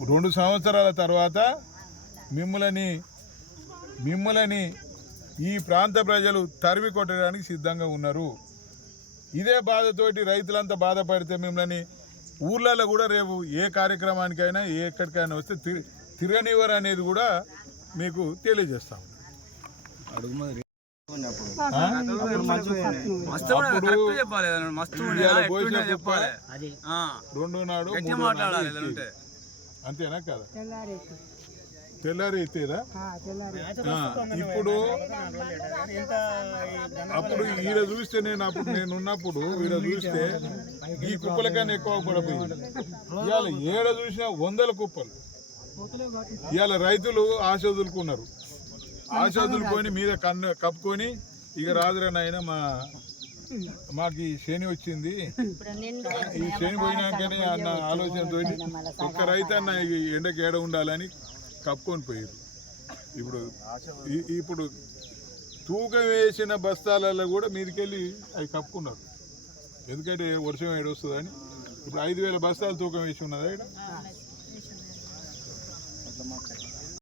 2 సంవత్సరాల తర్వాత మిమ్మల్ని ఈ ప్రాంత ప్రజలు తరిమి కొట్టడానికి సిద్ధంగా ఉన్నారు. ఇదే బాధతోటి రైతులంతా బాధపడితే మిమ్మల్ని ఊర్లలో కూడా రేపు ఏ కార్యక్రమానికైనా ఎక్కడికైనా వస్తే తిరగనివ్వరు అనేది కూడా మీకు తెలియజేస్తాం. అంతేనా కదా? తెల్లారి ఎత్తేదా? ఇప్పుడు అప్పుడు ఈడ చూస్తే నేనున్నప్పుడు ఈడ చూస్తే ఈ కుప్పల కన్నా ఎక్కువ పడిపోయింది. ఇవాళ ఏడ చూసినా 100 కుప్పలు. ఇవాళ రైతులు ఆశ వదులుకున్నారు. ఆశ వదులుకొని మీద కప్పుకొని ఇక రాదురనైనా మాకు ఈ శని వచ్చింది, ఈ శని పోయినాకనే అన్న ఆలోచనతో ఒక్క రైతు అన్న ఎండకి ఏడ ఉండాలని కప్పుకొని పోయారు. ఇప్పుడు తూకం వేసిన బస్తాలలో కూడా మీదికెళ్ళి అవి కప్పుకున్నారు. ఎందుకంటే వర్షం ఏడొస్తుందని. ఇప్పుడు 5,000 బస్తాలు తూకం వేసి ఉన్నదా ఇక్కడ?